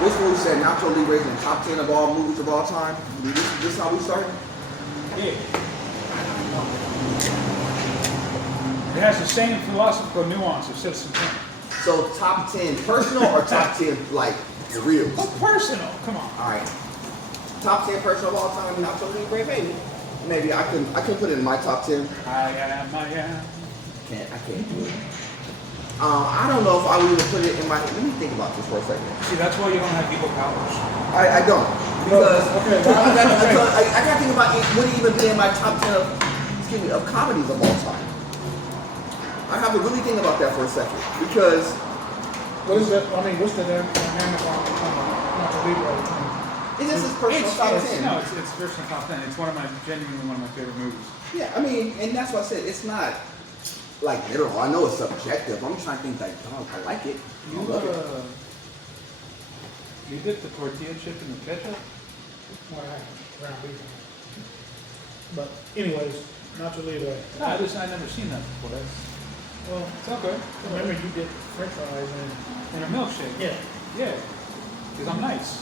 This movie said Nacho Libre's in the top 10 of all movies of all time. This is how we started? Yeah. It has the same philosophical nuance of Citizen Kane. So top 10 personal or top 10 like real? Oh, personal. Come on. All right. Top 10 personal of all time, Nacho Libre, baby. Maybe I can put it in my top 10. I am. I can't do it. I don't know if I would even put it in my. Let me think about this for a second. See, that's why you don't have people powers. I don't because I gotta think about it. Would it even be in my top 10 of comedies of all time? I have to really think about that for a second because. What is it? I mean, what's the name of Nacho Libre? It's just his personal top 10. No, it's personal top 10. It's genuinely one of my favorite movies. Yeah, I mean, and that's what I said. It's not like literal. I know it's subjective. I'm trying to think like, dog, I like it. I love it. You dip the tortilla chip in the ketchup? Well, ground beef. But anyways, Nacho Libre. No, I've never seen that before. Well, it's okay. Remember you did French fries in a milkshake. Yeah. Yeah. Because I'm nice.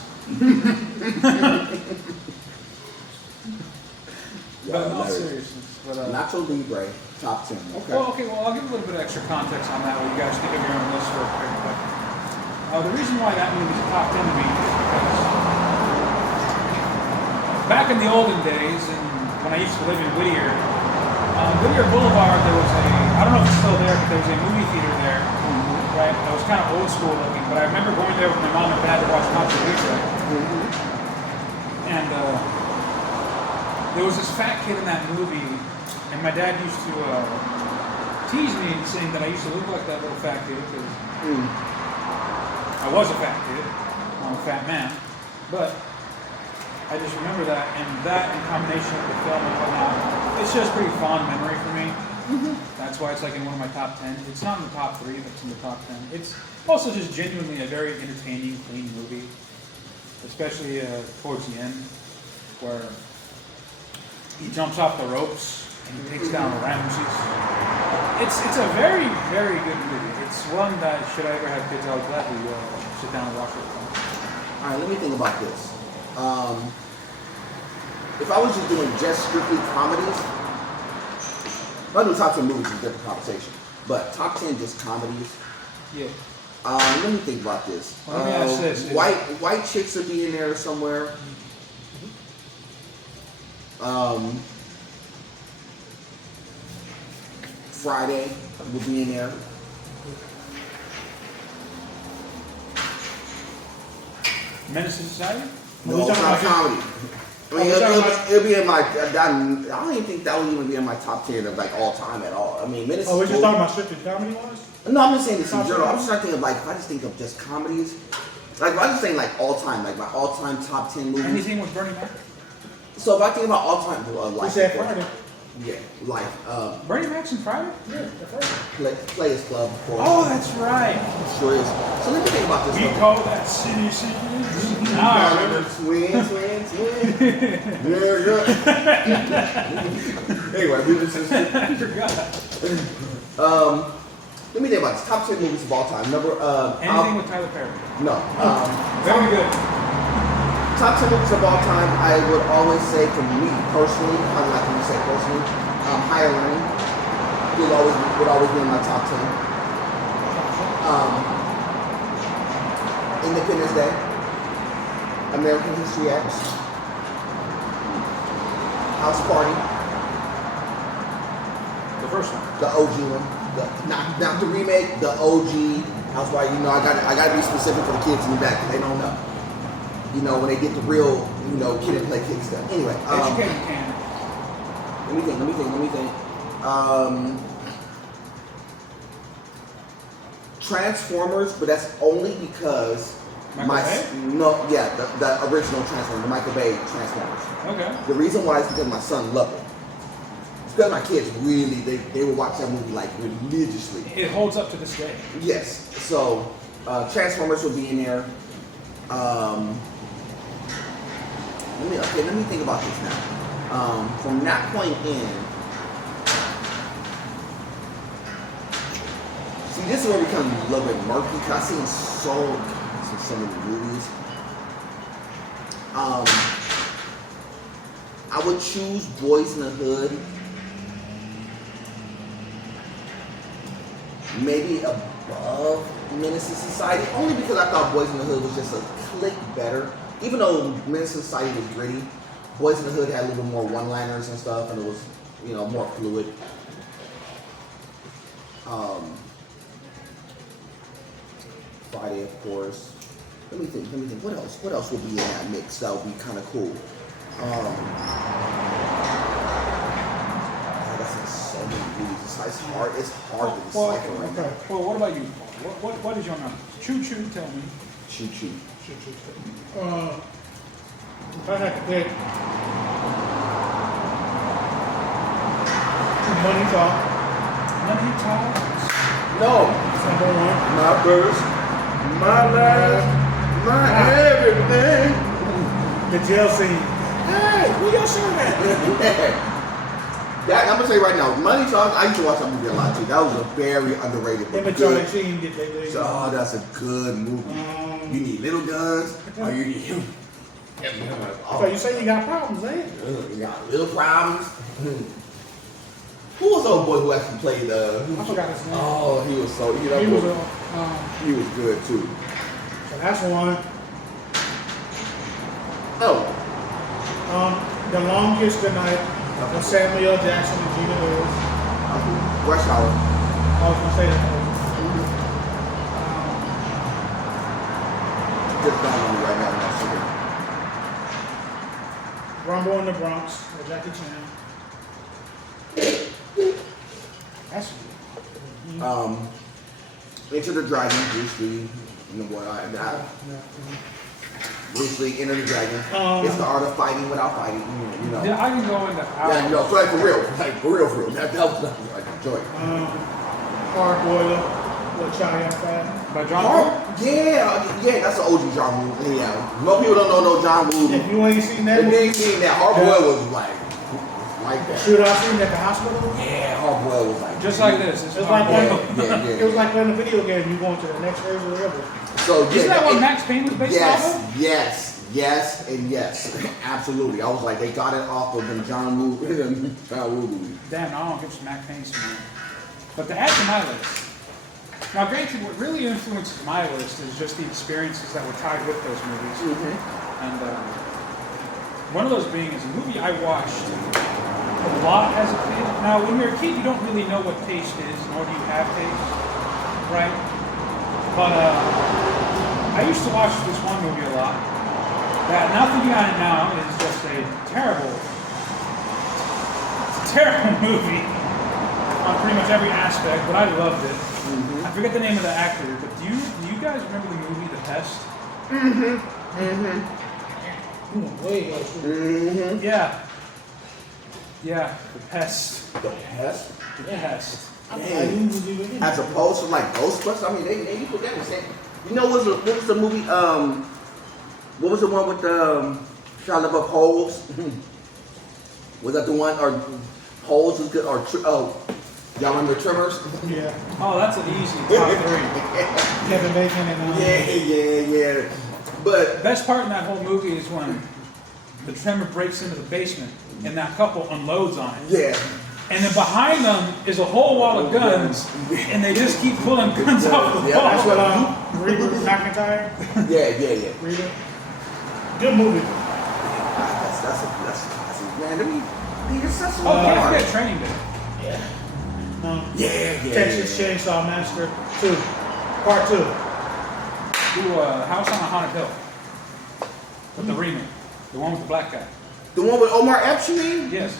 But in all seriousness. Nacho Libre, top 10. Okay. Well, I'll give a little bit of extra context on that while you guys think of your own list real quick. But the reason why that movie's a top 10 to me is because back in the olden days, and when I used to live in Whittier, Whittier Boulevard, there was I don't know if it's still there, but there was a movie theater there, right? That was kind of old school looking, but I remember going there with my mom and dad to watch Nacho Libre. And there was this fat kid in that movie, and my dad used to tease me saying that I used to look like that little fat kid because I was a fat kid. I'm a fat man. But I just remember that, and that in combination with the film and whatnot, it's just a pretty fond memory for me. That's why it's like in one of my top 10. It's not in the top 3, but it's in the top 10. It's also just genuinely a very entertaining, clean movie. Especially towards the end, where he jumps off the ropes and he takes down Ramses. It's a very, very good movie. It's one that, should I ever have kids, I would gladly sit down and watch it. All right, let me think about this. If I was just doing just strictly comedies, if I do top 10 movies, it's a different conversation. But top 10 just comedies. Yeah. Let me think about this. Well, let me ask this. White Chicks will be in there somewhere. Friday will be in there. Menace to Society? No, it's not comedy. I mean, it'll be in my. I don't even think that would even be in my top 10 of like all time at all. I mean, Menace. Oh, we're just talking about strictly comedy wise? No, I'm just saying this in general. I'm just trying to think of like, if I just think of just comedies, like if I just think like all time, like my all time top 10 movies. Anything with Bernie Mac? So if I think about all time, You life. said Friday. Yeah, life. Bernie Mac's in Friday? Yeah, the Friday. Players Club, of course. Oh, that's right. Sure is. So let me think about this. We call that city. Now I remember. Twin. Yeah. Anyway, we just. I forgot. Let me think about this. Top 10 movies of all time. Anything with Tyler Perry? No. Very good. Top 10 movies of all time, I would always say for me personally, kind of like when you say personally, Higher Learning would always be in my top 10. Independence Day, American History X, House Party, The first one. the OG one, not the remake, the OG House Party. You know, I gotta be specific for the kids in the back because they don't know. You know, when they get the real, kid and play kid stuff. Anyway. Educate can. Let me think. Transformers, but that's only because the original Transformers, the Michael Bay Transformers. Okay. The reason why is because my son loved it. It's because my kids really, they would watch that movie like religiously. It holds up to this day. Yes. So Transformers will be in there. Let me think about this now. From that point in, see, this is where it becomes a little bit murky because I've seen so many movies. I would choose Boys in the Hood. Maybe above Menace to Society, only because I thought Boys in the Hood was just a click better. Even though Menace to Society was gritty, Boys in the Hood had a little bit more one-liners and stuff, and it was, more fluid. Friday, of course. Let me think. What else would be in that mix that would be kind of cool? That's in so many movies. It's hard to decipher right now. Well, what about you, Paul? What is your number? Choo Choo, tell me. Choo Choo. If I had to pick Money Talk. Money Talk? No. Number one. My first, my last, my everything. The jail scene. Hey, where your shirt at? I'm gonna say right now, Money Talk. I used to watch that movie a lot too. That was a very underrated Him movie. and Charlie Sheen did they? Oh, that's a good movie. You need little guns, or you need him. So you say you got problems, eh? You got little problems. Who was the old boy who actually played? I forgot his name. Oh, he was so. He was good too. So that's one. Oh. The Longest Goodnight with Samuel L. Jackson and Gina Lewis. Rush Hour. I was gonna say that. Just down on me right now. Rumble in the Bronx with Jackie Chan. That's Enter the Dragon, Bruce Lee. Bruce Lee, Enter the Dragon. It's the art of fighting without fighting. Yeah, I can go into for real. That was like a joy. Hard Boiler with Chow Yun-Fat. by John Woo? Yeah, that's an OG John Woo. Yeah, most people don't know no John Woo. If you ain't seen that, If you ain't seen that, Hard Boy was like that. Shoot I seen at the hospital. Yeah, Hard Boy was like Just like this. It was like yeah. it was like playing a video game. You going to the next phase or whatever. So Isn't that what Max Payne was based off of? Yes, and yes. Absolutely. I was like, they got it off of them John Woo movies. Damn, I don't give some Max Payne some more. But to add to my list. Now, granted, what really influences my list is just the experiences that were tied with those movies. And one of those being is a movie I watched a lot as a kid. Now, when you're a kid, you don't really know what taste is, nor do you have taste, right? But I used to watch this one movie a lot. That, now thinking on it now, is just a terrible movie on pretty much every aspect, but I loved it. I forget the name of the actor, but do you guys remember the movie The Pest? Yeah, The Pest. The Pest? The Pest. As opposed to like Ghostbusters, I mean, they put that in the same. You know, what was the movie? What was the one with Shia LaBeouf, Holes? Was that the one? Or Holes was good? Or y'all remember Tremors? Yeah. Oh, that's an easy top three. Kevin Bacon and Yeah. But The best part in that whole movie is when the tremor breaks into the basement and that couple unloads on it. yeah. And then behind them is a whole wall of guns, and they just keep pulling guns off the wall. that's what Reboot McIntyre. Yeah. Reboot. Good movie. That's classic, man. That's Oh, can't forget Training Day. Texas Chainsaw Massacre 2, Part 2. House on a Haunted Hill. With the remake. The one with the black guy. The one with Omar Epps, you mean? Yes.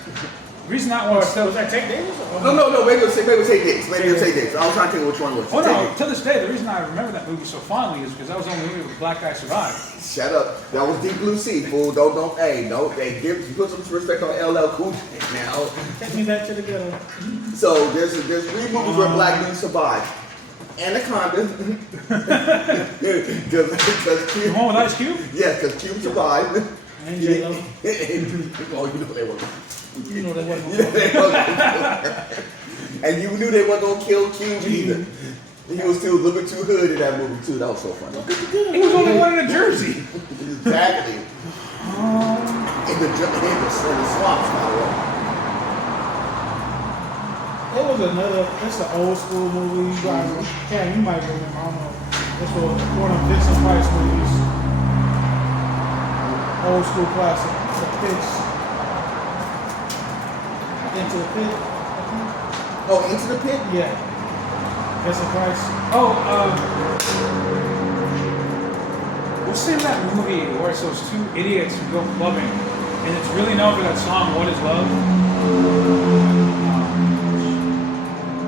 The reason that one's still... Was that Take Davis? No. Maybe it was Take Dates. I was trying to think which one it was. Oh no, to this day, the reason I remember that movie so fondly is because that was the only movie where the black guy survived. Shut up. That was Deep Blue Sea, fool. Don't, put some respect on LL Cool J now. Take me back to the ghetto. So there's 3 movies where black dudes survive. Anaconda. Because The one with Ice Cube? yes, because Cube survived. And J-Lo. Oh, you know they weren't. You know they wasn't. And you knew they weren't gonna kill Cube either. He was still a little bit too hood in that movie too. That was so funny. He was only one in a jersey. Exactly. In the swamps, by the way. It was it's an old school movie. You might remember. I don't know. It's one of Vincent Price movies. Old school classic. The Pitch. Into the Pit. I think. Oh, Into the Pit? Yeah. Vincent Price. What's the name of that movie where it's those two idiots who go clubbing and it's really known for that song, What Is Love?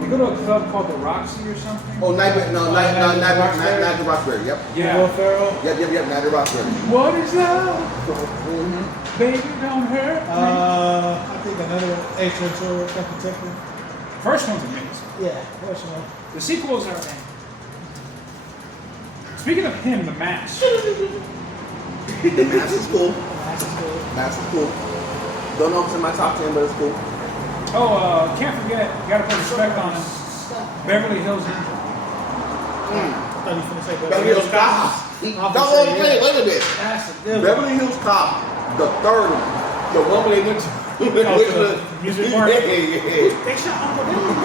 They go to a club called the Roxy or something. Oh, Nigel Roxbury, yep. Yeah. Will Ferrell. Yep, Nigel Roxbury. What is love? Mm-hmm. Baby, don't hurt me. I think another Ace Ventura, Detective. First one's amazing. Yeah, first one. The sequels are. Speaking of him, The Mask. The Mask is cool. Mask is cool. Don't know if it's in my top 10, but it's cool. Oh, can't forget, gotta put respect on him. Beverly Hills Ninja. I thought you were going to say Beverly Hills Cop. Wait a minute. That's a good Beverly Hills Cop, the third one. The one where they went to the music park. Yeah. They shot Uncle Billy.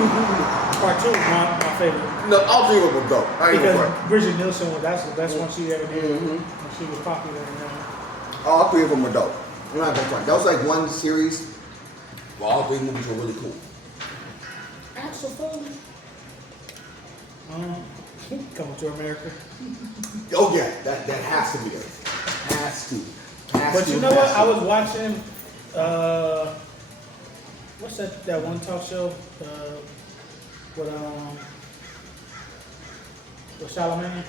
Part 2 is my favorite. No, all three of them were dope. I ain't gonna Because front. Bridget Nielsen, that's the best one she ever did. Mhm. When she was popular. All three of them were dope. I'm not gonna front. That was like one series where all three movies were really cool. Absolutely. Coming to America. Oh yeah, that has to be there. Has to. But you know what? I was watching, what's that one talk show with Charlamagne?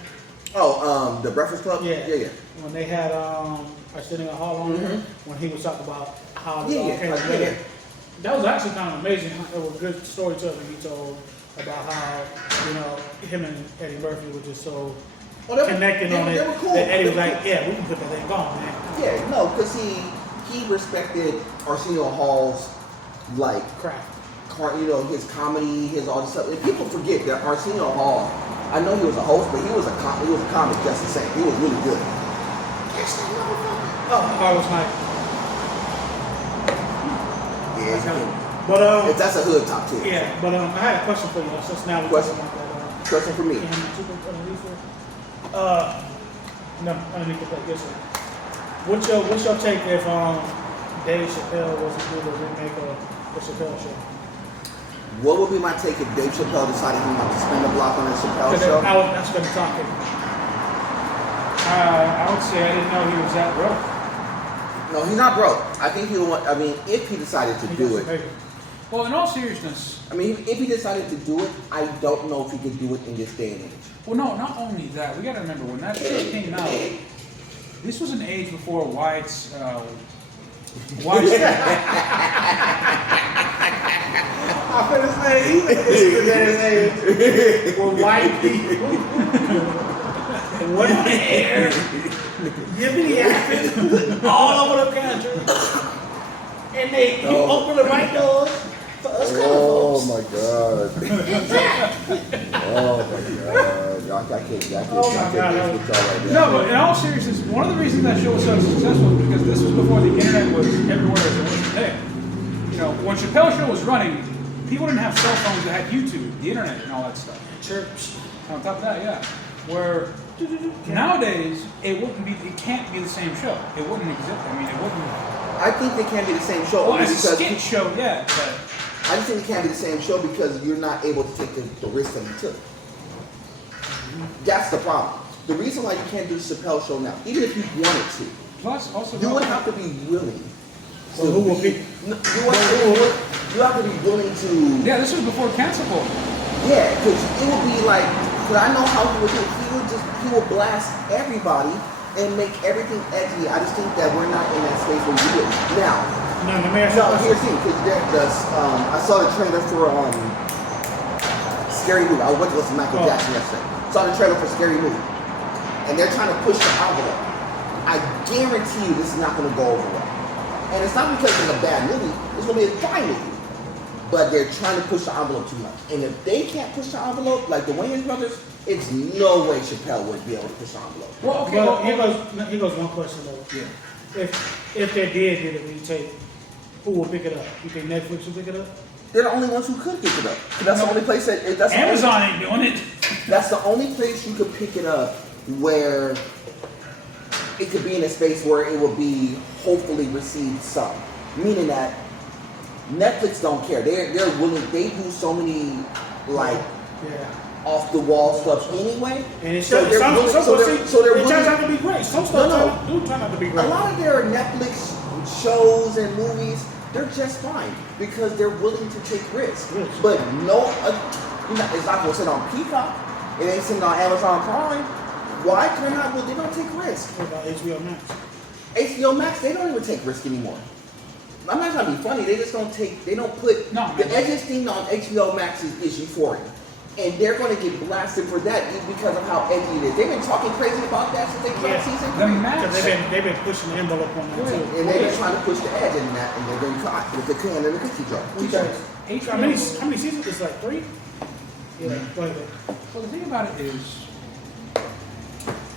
Oh, the Breakfast Club? Yeah. Yeah. When they had Arsenio Hall on there, when he was talking about how it all came Like, together. That was actually kind of amazing. It was good storytelling he told about how, him and Eddie Murphy were just so connected on it. They were cool. That Eddie was like, yeah, we can put that thing on, man. Yeah, no, because he respected Arsenio Hall's Craft. his comedy, his all this stuff. And people forget that Arsenio Hall, I know he was a host, but he was a comic just the same. He was really good. Catch that motherfucker. Oh, Carlos Knight. Yeah, But that's a hood top 10. yeah, but I had a question for you. Since now we're Question? talking about that. Question for me. No, underneath the plate. Yes, sir. What's your take if Dave Chapelle was to do the remake of the Chapelle Show? What would be my take if Dave Chapelle decided he wanted to spin the block on the Chapelle Show? That's going to talk it. I would say I didn't know he was that broke. No, he's not broke. I think if he decided to do it. Well, in all seriousness. If he decided to do it, I don't know if he could do it in this day and age. Well, no, not only that. We got to remember when that show came out. This was an age before widespread. I'm going to say even this age were white people. What on the air? Yippity yapping all over the country. And they open the right doors for us color folks. My God. Oh my God. I can't dance with y'all right now. No, but in all seriousness, one of the reasons that show was so successful was because this was before the internet was everywhere as it was today. When Chapelle Show was running, people didn't have cell phones that had YouTube, the internet, and all that stuff. Church. On top of that, yeah. Where nowadays it can't be the same show. It wouldn't exist. It wouldn't. I think they can't be the same show. Well, as a skit show, yeah. But I just think it can't be the same show because you're not able to take the risk that you took. That's the problem. The reason why you can't do the Chapelle Show now, even if you wanted to, plus also you would have to be willing. So who will be? You have to be willing to. Yeah, this was before cancel culture. Yeah, because it would be like, because I know how he would do. He would blast everybody and make everything edgy. I just think that we're not in that space where we do it now. Let me ask you a Here's question. the thing, because I saw the trailer for Scary Movie. I went to listen to Michael Jackson yesterday. Saw the trailer for Scary Movie, and they're trying to push the envelope. I guarantee you, this is not going to go over well. And it's not because it's a bad movie. It's going to be a fine movie. But they're trying to push the envelope too much. And if they can't push the envelope, like the Wayans brothers, it's no way Chapelle would be able to push the envelope. Well, okay. Well, here goes one question though. Yeah. if they did it, we take who will pick it up? You think Netflix will pick it up? They're the only ones who could pick it up. That's the only place that's Amazon ain't doing it. That's the only place you could pick it up where it could be in a space where it will be hopefully receive some. Meaning that Netflix don't care. They're willing. They do so many like off the wall stuff anyway. And it's so they're it turns out to be great. Some stuff do turn out to be great. A lot of their Netflix shows and movies, they're just fine because they're willing to take risks. But no, it's not going to sit on Peacock. It ain't sitting on Amazon Prime. Why? They're not. Well, they don't take risks. What about HBO Max? HBO Max, they don't even take risk anymore. I'm not trying to be funny. They just don't take. They don't put the edgiest thing on HBO Max is Euphoria, and they're going to get blasted for that because of how edgy it is. They've been talking crazy about that since they dropped season 3. They've been pushing the envelope on that too. And they've been trying to push the edge in that, and they're getting caught with the can and the cookie jar. How many seasons? It's like 3. Yeah. Go ahead. Well, the thing about it is,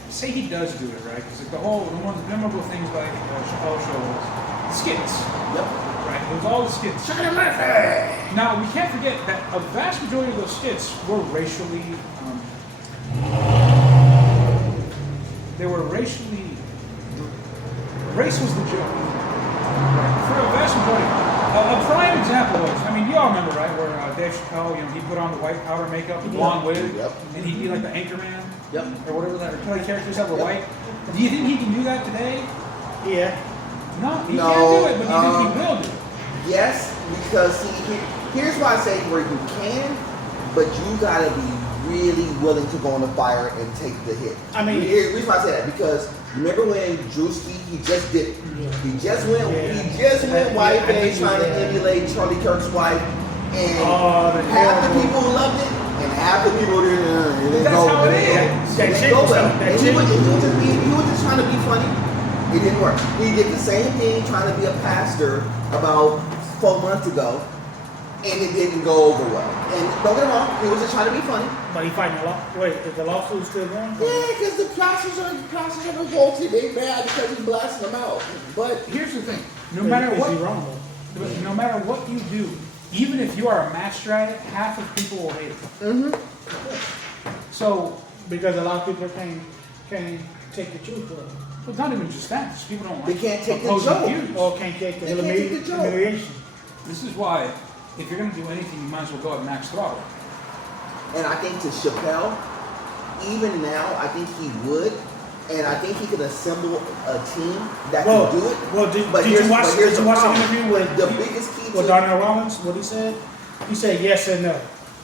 say he does do it, right? Because one of the memorable things about Chapelle Show was the skits. Yep. Right? It was all the skits. Now, we can't forget that a vast majority of those skits were racially, race was the joke. Right? For a vast majority. A prime example was, you all remember, right, where Dave Chapelle, he put on the white powder makeup, the blonde wig, and he'd be like the anchor man, or whatever that retarded characters that were white. Do you think he can do that today? Yeah. No, he can't do it, but do you think he will do it? Yes, because here's why I say where you can, but you gotta be really willing to go on the fire and take the hit. The reason why I say that because remember when Drewski, he just did it. He just went white face trying to emulate Charlie Kirk's wife, and half the people loved it, and half the people didn't. That's how it is. He was just trying to be funny. It didn't work. He did the same thing trying to be a pastor about 4 months ago, and it didn't go over well. And don't get me wrong, he was just trying to be funny. But he fighting a law. Wait, is the lawsuit still going? Yeah, because the pastors are revolted. They mad because he's blasting them out. But here's the thing: no matter what you do, even if you are a master at it, half of people will hate it. So because a lot of people can't take the truth. Well, it's not even just that. Just people don't like. They can't take the joke. Or can't take the humiliation. This is why, if you're going to do anything, you might as well go at max throttle. And I think to Chapelle, even now, I think he would. And I think he could assemble a team that can do it. Well, did you watch the interview with the biggest key with Darnell Rollins? What he said? He said yes and no.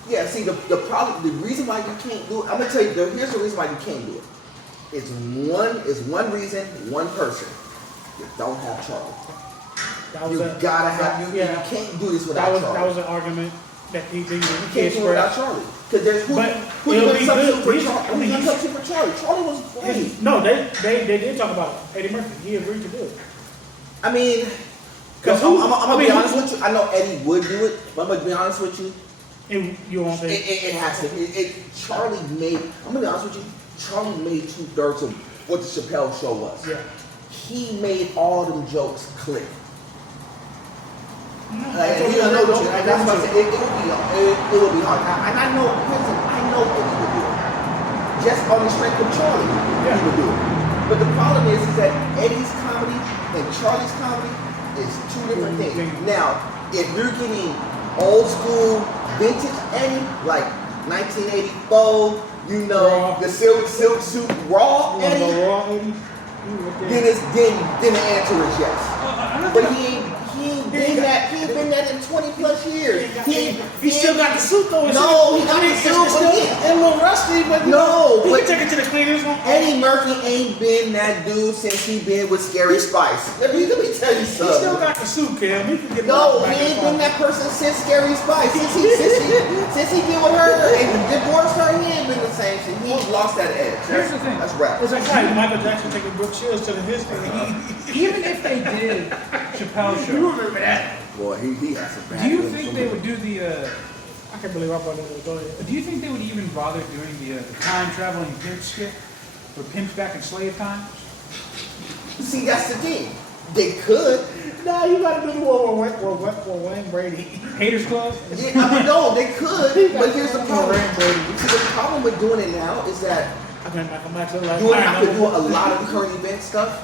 Yeah, see, the problem, the reason why you can't do it, I'm going to tell you, here's the reason why you can't do it. It's one reason, one person. You don't have Charlie. You can't do this without Charlie. That was an argument that he can't do it without Charlie. Because there's who's going to substitute for Charlie? Charlie was great. No, they did talk about it. Eddie Murphy, he agreed to do it. I mean, I'm going to be honest with you. I know Eddie would do it, but I'm going to be honest with you. You won't think it has to. Charlie made. I'm going to be honest with you. Charlie made 2/3 of what the Chapelle Show was. Yeah. He made all them jokes click. That's why I said it would be hard. And I know Eddie would do it. Just on the strength of Charlie, he would do it. But the problem is that Eddie's comedy and Charlie's comedy is two different things. Now, if you're getting old school, vintage Eddie, like 1984, the silk suit raw Eddie, then the answer is yes. But he ain't been that in 20 plus years. He still got the suit though. No, he got the suit, but a little rusty, but he can take it to the cleaners. Eddie Murphy ain't been that dude since he been with Scary Spice. Let me tell you something. He still got the suit, Cam. He ain't been that person since Scary Spice. Since he been with her and divorced her, he ain't been the same. He lost that edge. Here's the thing. That's rap. It's like Michael Jackson taking Brooke Shields to the history. Even if they did Chapelle Show, you remember that? Boy, he has some bad. Do you think they would do the? I can't believe I brought that up. Do you think they would even bother doing the time traveling pimp skit, or pimps back in slave times? See, that's the thing. They could. Nah, you gotta do the one with Wayne Brady. Haters Club? Yeah, I mean, no, they could. But here's the problem. See, the problem with doing it now is that I mean, Michael Max like, you have to do a lot of current event stuff.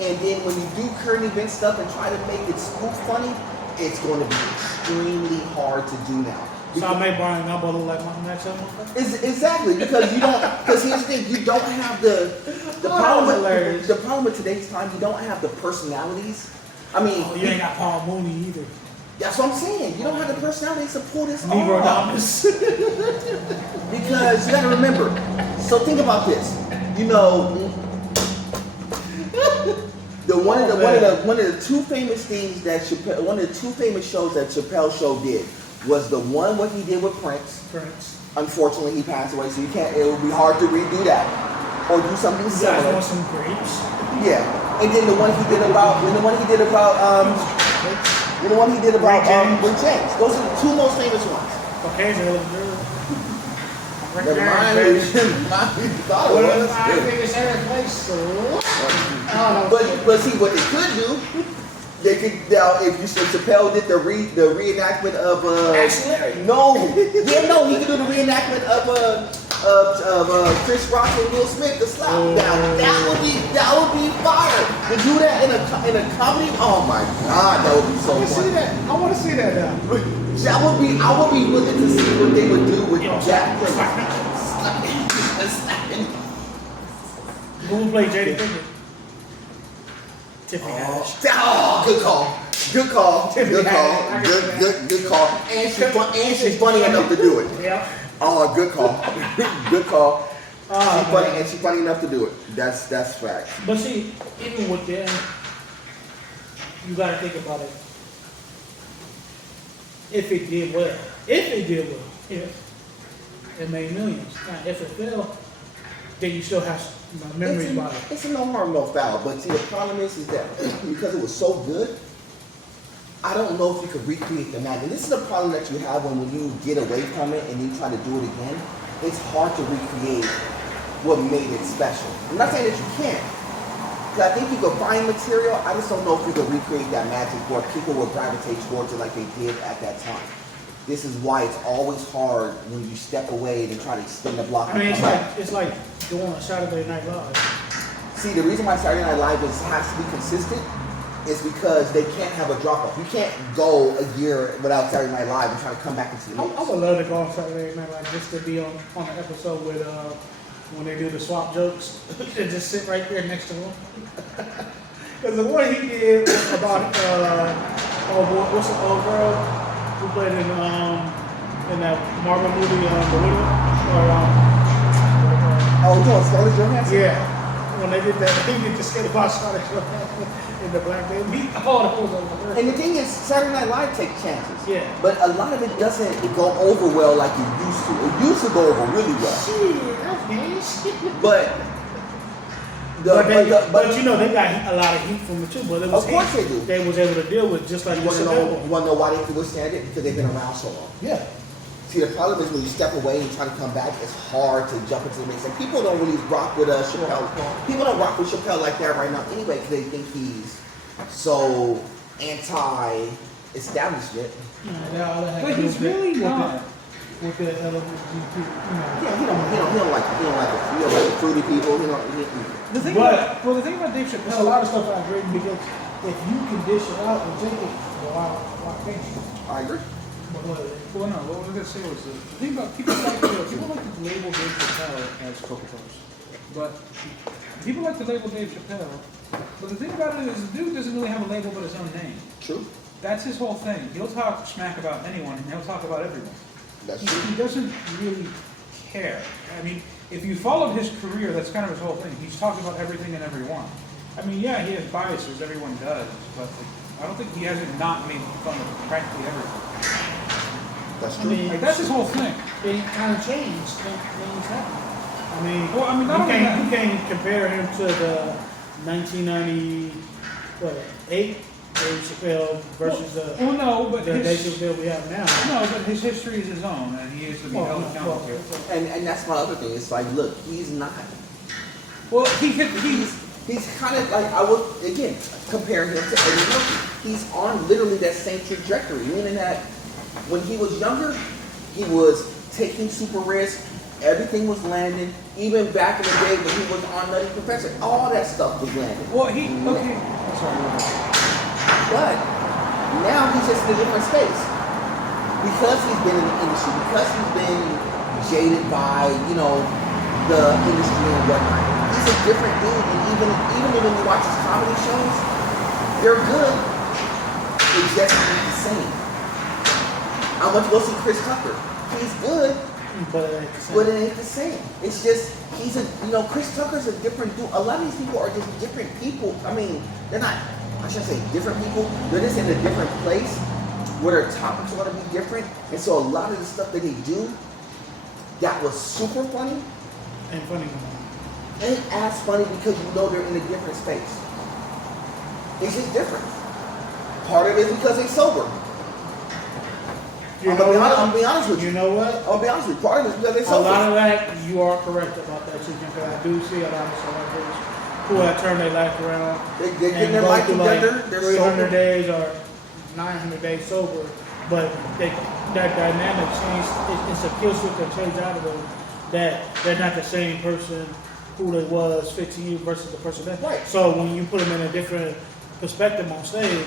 And then when you do current event stuff and try to make it spoof funny, it's going to be extremely hard to do now. So I made Brian Gumbo look like Michael Max. Exactly, because you don't. Because here's the thing: you don't have the problem. The problem with today's time, you don't have the personalities. I mean, you ain't got Paul Mooney either. That's what I'm saying. You don't have the personalities to pull this Negro off. Domus. Because you got to remember. So think about this. You know, one of the two famous things that one of the two famous shows that Chapelle Show did was the one what he did with Prince. Unfortunately, he passed away, so you can't. It would be hard to redo that or do something similar. You guys want some grapes? Yeah, and then the one he did about Rick James. Those are the two most famous ones. Occasionally, Never mind. But see what they could do. They could now if you said Chapelle did the reenactment of he could do the reenactment of Chris Rock and Will Smith the slap. Now that would be fire. To do that in a comedy, oh my god, that would be so funny. I want to see that now. I would be willing to see what they would do with Jack Who would play Jada Pinkett? Tiffany Haddish. Oh, good call. Good call. And she's funny enough to do it. Yeah. Oh, good call. Good call. She's funny enough to do it. That's fact. But see, even with them, you gotta think about it. If it did well, it made millions. Now, if it fell, then you still have memories about it. It's a no harm, no foul. But see, the problem is that because it was so good, I don't know if you could recreate the magic. This is the problem that you have when you get away from it and you try to do it again. It's hard to recreate what made it special. I'm not saying that you can't. Because I think you could find material. I just don't know if you could recreate that magic where people will gravitate towards it like they did at that time. This is why it's always hard when you step away and try to extend the block. I mean, it's like doing a Saturday Night Live. See, the reason why Saturday Night Live has to be consistent is because they can't have a drop off. You can't go a year without Saturday Night Live and try to come back into the mix. I would love to go on Saturday Night Live just to be on an episode with when they do the swap jokes and just sit right there next to him. Because the one he did about what's the old girl who played in that Marvel movie The Widow? Doing Scarlett Johansson? Yeah. When they did that, they did the skit about Scarlett Johansson in the Black Baby. And the thing is, Saturday Night Live takes chances. Yeah. But a lot of it doesn't go over well like it used to. It used to go over really well. Shit, that's nice. But you know they got a lot of heat from it too. But it was of course they do. They was able to deal with just like you want to know why they can withstand it? Because they've been around so long. Yeah. See, the problem is when you step away and try to come back, it's hard to jump into the mix. And people don't really rock with Chapelle. People don't rock with Chapelle like that right now anyway because they think he's so anti-establishment. But he's really not. With the LGBT, Yeah, he don't like the fruity people. The thing about Dave Chappelle, there's a lot of stuff I agree because if you can dish it out and take it, why can't you? I agree. Well, no. What I was gonna say was the thing about people like to label Dave Chappelle as Coca Cola, but people like to label Dave Chappelle. But the thing about it is, the dude doesn't really have a label but his own name. True. That's his whole thing. He'll talk smack about anyone, and he'll talk about everyone. That's true. He doesn't really care. I mean, if you followed his career, that's kind of his whole thing. He's talking about everything and everyone. I mean, yeah, he has biases. Everyone does, but I don't think he hasn't not made fun of practically everything. That's true. I mean, that's his whole thing. It kind of changed. Things happen. I mean, you can't compare him to the 1998 Dave Chappelle versus the Dave Chappelle we have now. No, but his history is his own, and he is to be held accountable to. And that's my other thing. It's like, look, he's not. Well, He's kind of like, I would, again, compare him to Eddie Murphy. He's on literally that same trajectory, meaning that when he was younger, he was taking super risks, everything was landing, even back in the day when he was on Nutty Professor, all that stuff was landing. Well, okay, I'm sorry. But now he's just in a different space. Because he's been in the industry, because he's been jaded by, the industry and whatnot. He's a different dude, and even when you watch his comedy shows, they're good. It's just not the same. I went to go see Chris Tucker. He's good, but it ain't the same. It's just Chris Tucker's a different dude. A lot of these people are just different people. I mean, they're not. I shouldn't say different people. They're just in a different place where their topics are going to be different, and so a lot of the stuff that they do that was super funny. And funny. Ain't as funny because they're in a different space. It's just different. Part of it is because they're sober. I'm gonna be honest with you. You know what? I'll be honest with you. Part of it is because they're A sober. lot of that, you are correct about that, because I do see a lot of celebrities who have turned their life around. They're getting their life together. They're 300 sober. days or 900 days sober, but that dynamic changed. It's a kill switch that changed out of them. That they're not the same person who they was 15 years versus the person that. Right. So when you put them in a different perspective on stage,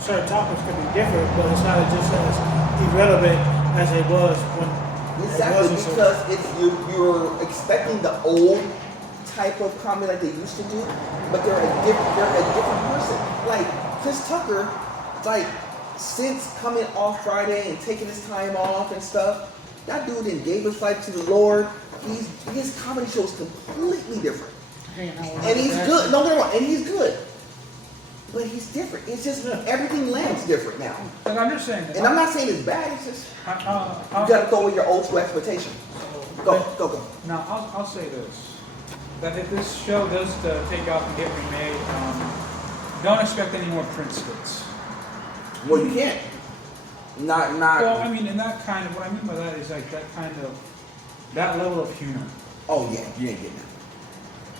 certain topics can be different, but it's not just as irrelevant as it was when. Exactly, because you're expecting the old type of comedy like they used to do, but they're a different person. Like Chris Tucker, since coming off Friday and taking his time off and stuff, that dude then gave his life to the Lord. His comedy show is completely different. And he's good. Don't get me wrong, and he's good. But he's different. It's just everything lands different now. Like I'm just saying. And I'm not saying it's bad. It's just you I'll got to go with your old school expectation. Go. Now I'll say this: that if this show does take off and get remade, don't expect any more Prince skits. Well, you can't. Not. Well, I mean, and that kind of what I mean by that is like that level of humor. Oh yeah, you ain't getting that.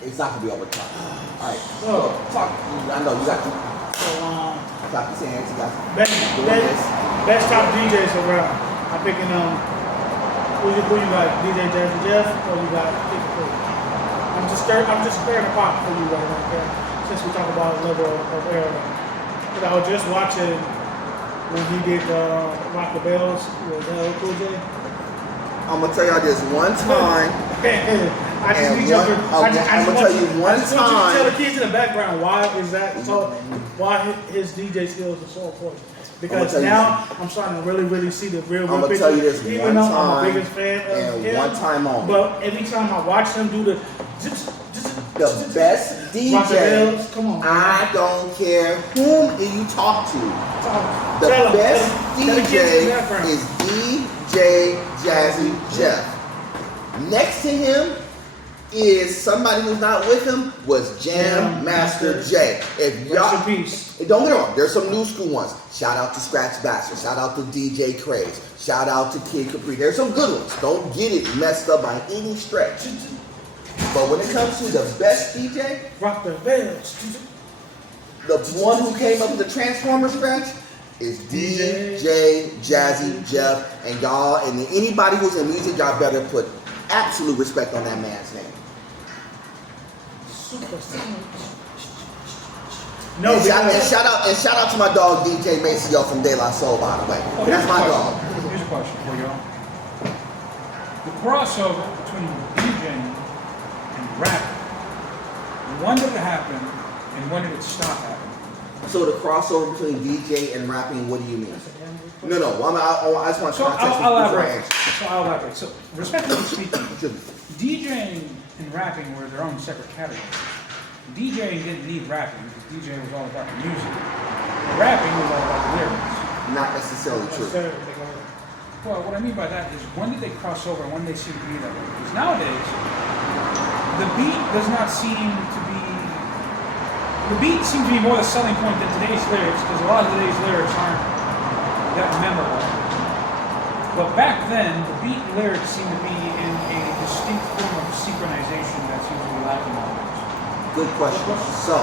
It's not gonna be over top. All right. So talk. I know you got to. Stop your hands. You got to. Best top DJs around. I'm picking who you got? DJ Jazzy Jeff or you got Kid Capri? I'm just stirring the pot for you right now, okay? Since we talk about a level of era. But I was just watching when he did Rock the Bells with Cool J. I'm gonna tell y'all this one time. I just need you to. I'm gonna tell you one I just want you to tell time. the kids in the background why is that so? Why his DJ skills are so important? Because now I'm starting to really see the real. I'm gonna tell you this even one though time. I'm the biggest fan of And him, one time only. But every time I watch him do the best DJ. Come on. I don't care whom you talk to. The Tell him, best tell the kids in the DJ background. is DJ Jazzy Jeff. Next to him is somebody who's not with him was Jam Master Jay. If y'all, Rest in peace. don't get me wrong, there's some new school ones. Shout out to Scratch Bastard. Shout out to DJ Craze. Shout out to Kid Capri. There's some good ones. Don't get it messed up by any stretch. But when it comes to the best DJ, Rock the bells. the one who came up with the Transformer scratch is DJ Jazzy Jeff. And y'all, and anybody who's in music, y'all better put absolute respect on that man's name. No, and shout out to my dog DJ Maceo from De La Soul, by the way. Oh, That's my dog. Here's a question for y'all. The crossover between DJing and rapping, when did it happen and when did it stop happening? So the crossover between DJ and rapping, what do you mean? No, I just want to I'll elaborate. So, respectfully speaking, DJing and rapping were their own separate categories. DJing didn't need rapping because DJ was all about the music. Rapping was all about the lyrics. Not necessarily true. Well, what I mean by that is when did they cross over and when did they seem to be that way? Because nowadays, the beat does not seem to be... The beat seems to be more the selling point than today's lyrics because a lot of today's lyrics aren't that memorable. But back then, the beat and lyrics seem to be in a distinct form of synchronization that seems to be lacking nowadays. Good question. So,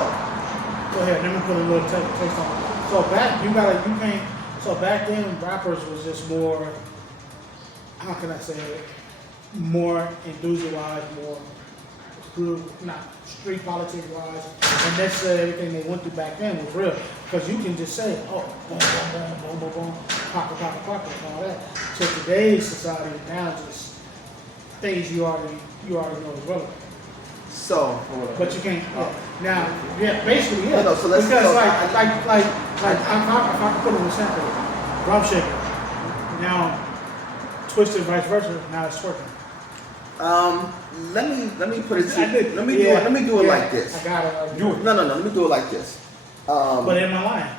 go ahead. Let me put a little text on it. So back then, rappers was just more. How can I say it? More enthusiastic, more good, not street politics wise, and that's everything they went through back then was real. Because you can just say, oh, boom, boom, boom, boom, boom, boom, pop, and all that. So today's society now just things you already know is relevant. So, But you can't. Now, basically, yeah. No, so let's because go. like if I could put in a sample, drum shaker. Now, twisted vice versa. Now it's twerking. let me put it to let me do it like this. I gotta do it. No, let me do it like this. But in my line.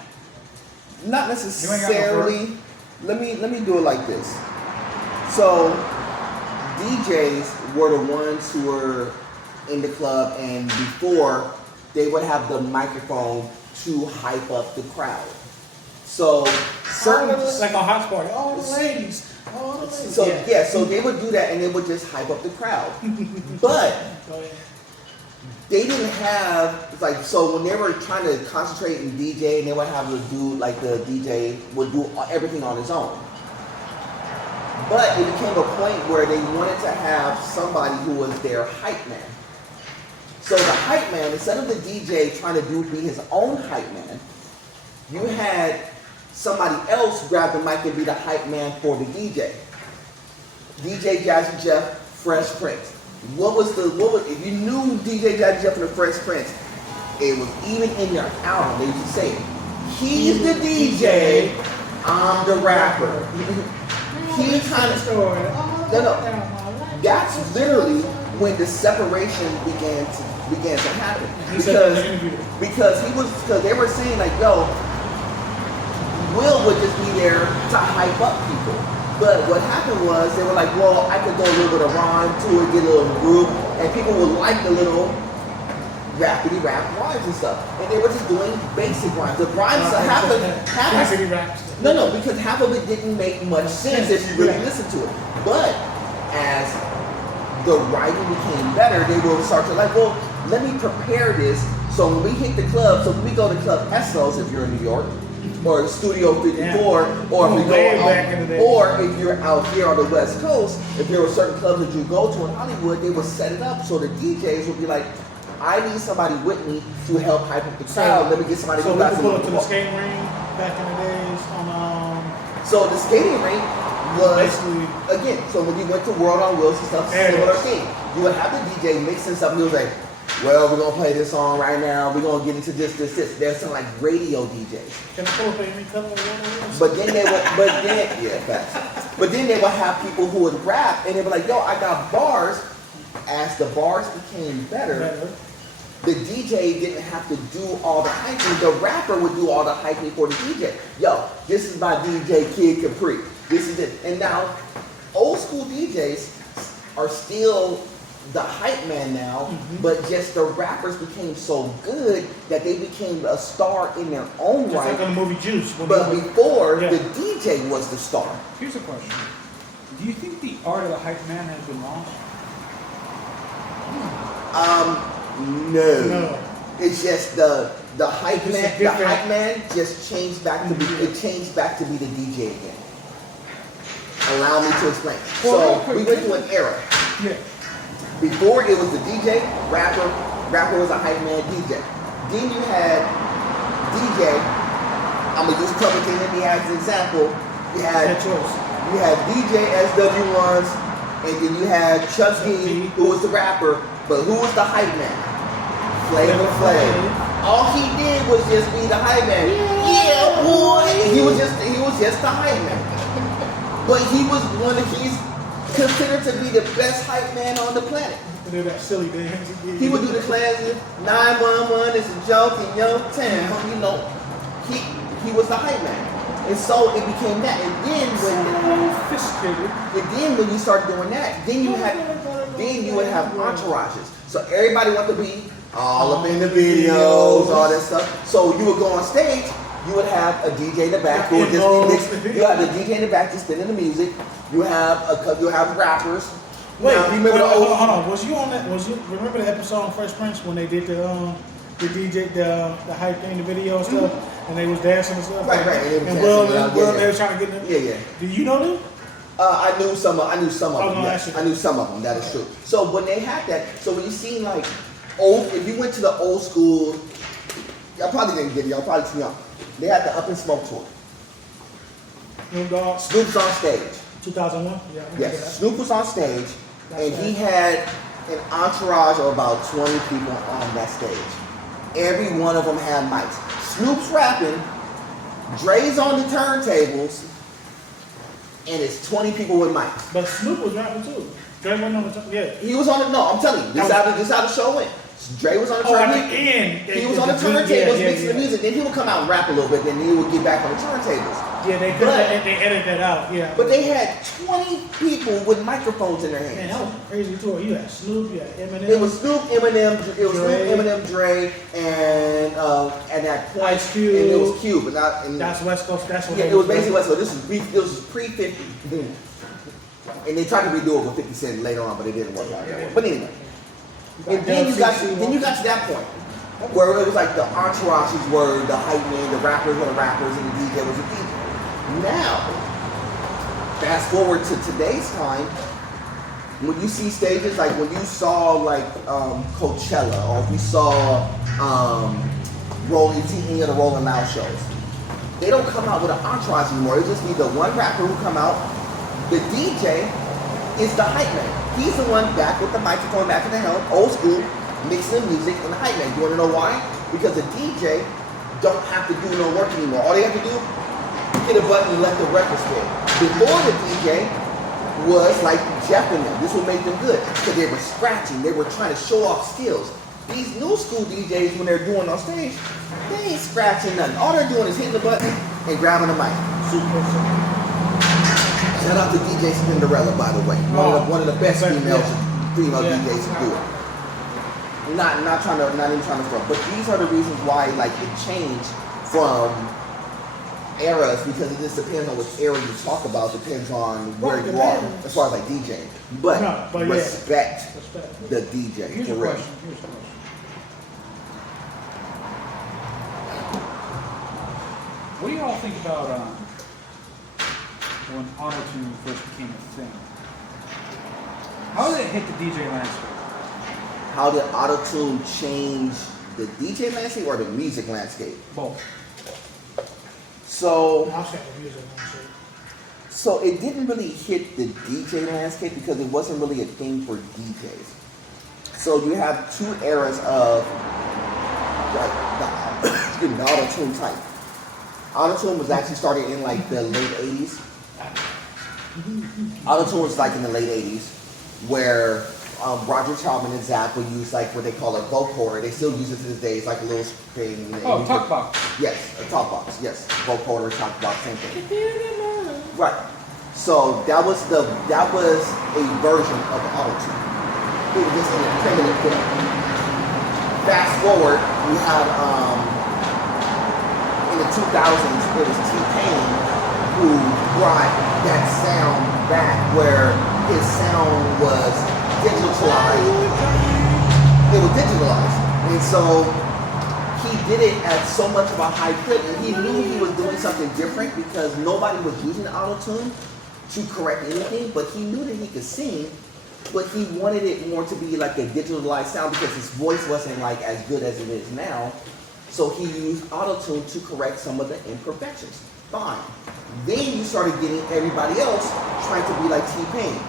Not necessarily. Let me do it like this. So DJs were the ones who were in the club, and before they would have the microphone to hype up the crowd. So certain Like a house party. All the ladies. So so they would do that, and they would just hype up the crowd. But they didn't have so when they were trying to concentrate and DJ, and they would have the dude the DJ would do everything on his own. But it became a point where they wanted to have somebody who was their hype man. So the hype man, instead of the DJ trying to be his own hype man, you had somebody else grab the mic and be the hype man for the DJ. DJ Jazzy Jeff, Fresh Prince. If you knew DJ Jazzy Jeff and the Fresh Prince, it was even in their album, they used to say it. He's the DJ, I'm the rapper. He kind of that's literally when the separation began to happen. Because they were saying Will would just be there to hype up people. But what happened was they were like, well, I could go a little bit of rhyme to it, get a little groove, and people would like the little rapidy rap rhymes and stuff. And they were just doing basic rhymes. The rhymes because half of it didn't make much sense if you really listen to it. But as the writing became better, they will start to well, let me prepare this. So when we hit the club, so when we go to Club Essos, if you're in New York, or Studio 54, or if you're out here on the West Coast, if there were certain clubs that you go to in Hollywood, they would set it up so the DJs would be like, I need somebody with me to help hype up the crowd. Let me get somebody who got some. So we could pull up to the skating ring back in the days So the skating rink was again. So when you went to World on Wheels and stuff, similar thing. You would have the DJ mixing stuff, and he was like, well, we're gonna play this song right now. We're gonna get into this. They're some radio DJs. Can I pull up any cover of But then they would, facts. But then they would have people who would rap, and they'd be like, yo, I got bars. As the bars became better, the DJ didn't have to do all the hyping. The rapper would do all the hyping for the DJ. Yo, this is my DJ Kid Capri. This is it. And now, old school DJs are still the hype man now, but just the rappers became so good that they became a star in their own right. Like on the movie Juice. But before, the DJ was the star. Here's a question. Do you think the art of the hype man has been lost? No. It's just the hype man. The hype man just changed back to be. It changed back to be the DJ again. Allow me to explain. So we went through an era. Yeah. Before it was the DJ, rapper was a hype man, DJ. Then you had DJ. I'm gonna use Public Enemy as an example. You had DJ SW1s, and then you had Chuck D, who was the rapper, but who was the hype man? Flavor Flav. All he did was just be the hype man. Yeah, boy. He was just the hype man. But he's considered to be the best hype man on the planet. Do that silly dance. He would do the classic 911, it's a joke in your town. He was the hype man. And so it became that. And then when you start doing that, then you would have entourages. So everybody wanted to be all up in the videos, all that stuff. So you would go on stage, you would have a DJ in the back who would just be mixing. You have the DJ in the back just spinning the music. You have rappers Wait, Now, remember the hold old? on. Was you on that? Remember the episode on Fresh Prince when they did the DJ the hype thing, the video and stuff, and they was dancing and stuff. Right. And Will, they were trying to get them. Yeah. Do you know them? I knew some of them. no, Yes. that's I knew some of them. That is true. So when they had that, so when you seen like if you went to the old school, y'all probably didn't get it. Y'all probably too young. They had the Up in Smoke tour. Snoop's on stage. 2001. Yeah. Yes, Snoop was on stage, That's and he right. had an entourage of about 20 people on that stage. Every one of them had mics. Snoop's rapping, Dre's on the turntables, and it's 20 people with mics. But Snoop was rapping too. Dre wasn't on the top. Yeah. He was on the, no, I'm telling you, this is how the show went. Dre was on the At the turntables. end. He was on the turntables mixing the music. Then he would come out and rap a little bit, then he would get back on the turntables. Yeah, they edited that out. Yeah. But they had 20 people with microphones in their hands. Man, that was a crazy tour. You had Snoop, you had Eminem. It was Snoop, Eminem, Dre, and at that point, Ice Cube. and it was Cube, but not. And That's West Coast. That's what. yeah, it was basically West Coast. This was pre-50, and they tried to redo it with 50 Cent later on, but it didn't work out that way. But anyway, and then you got to that point where it was like the entourages were the hype man, the rappers were the rappers, and the DJ was the DJ. Now, fast forward to today's time, when you see stages like when you saw like Coachella, or if you saw any of the Rolling Loud shows, they don't come out with an entourage anymore. It just be the one rapper who come out. The DJ is the hype man. He's the one back with the microphone, back in the helm, old school, mixing the music, and the hype man. You want to know why? Because the DJ don't have to do no work anymore. All they have to do, hit a button and let the record spin. Before the DJ was like Jeff and them. This would make them good because they were scratching. They were trying to show off skills. These new school DJs, when they're doing on stage, they ain't scratching nothing. All they're doing is hitting the button and grabbing the mic. Super simple. Shout out to DJ Cinderella, by the way. One of the best female DJs to do it. Not even trying to throw. But these are the reasons why like it changed from eras, because it just depends on which era you talk about, depends on where you are as far as like DJing. But respect the DJ. Here's a question. What do you all think about when auto-tune first became a thing? How did it hit the DJ landscape? How did auto-tune change the DJ landscape or the music landscape? Both. So it didn't really hit the DJ landscape because it wasn't really a thing for DJs. So you have two eras of like the auto-tune type. Auto-tune was actually started in like the late 80s. Auto-tune was like in the late 80s where Roger Chapman and Zach would use like what they call a vocoder. They still use it to this day. It's like a little thing. Oh, talk box. Yes, a talk box. Yes, vocoder, talk box, same thing. Right. So that was a version of auto-tune. It was just in a primitive form. Fast forward, we had in the 2000s, it was T-Pain who brought that sound back where his sound was digitalized. It was digitalized. And so he did it at so much of a high clip, and he knew he was doing something different because nobody was using auto-tune to correct anything, but he knew that he could sing, but he wanted it more to be like a digitalized sound because his voice wasn't like as good as it is now. So he used auto-tune to correct some of the imperfections. Fine. Then you started getting everybody else trying to be like T-Pain.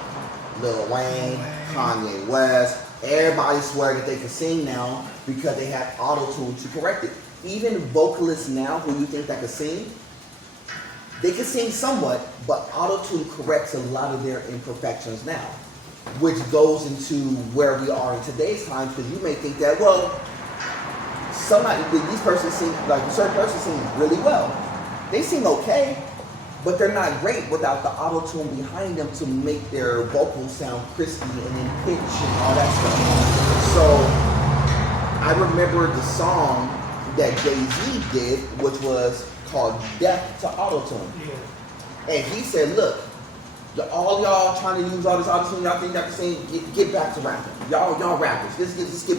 Lil Wayne, Kanye West, everybody swear that they can sing now because they have auto-tune to correct it. Even vocalists now who you think that can sing, they can sing somewhat, but auto-tune corrects a lot of their imperfections now, which goes into where we are in today's times, because you may think that, well, these persons sing, like a certain person sings really well. They sing okay, but they're not great without the auto-tune behind them to make their vocals sound crispy and in pitch and all that stuff. So I remember the song that Jay-Z did, which was called Death to Auto-Tune. Yeah. And he said, look, All y'all trying to use all this auto-tune, y'all think y'all can sing, get back to rapping. Y'all rappers, let's get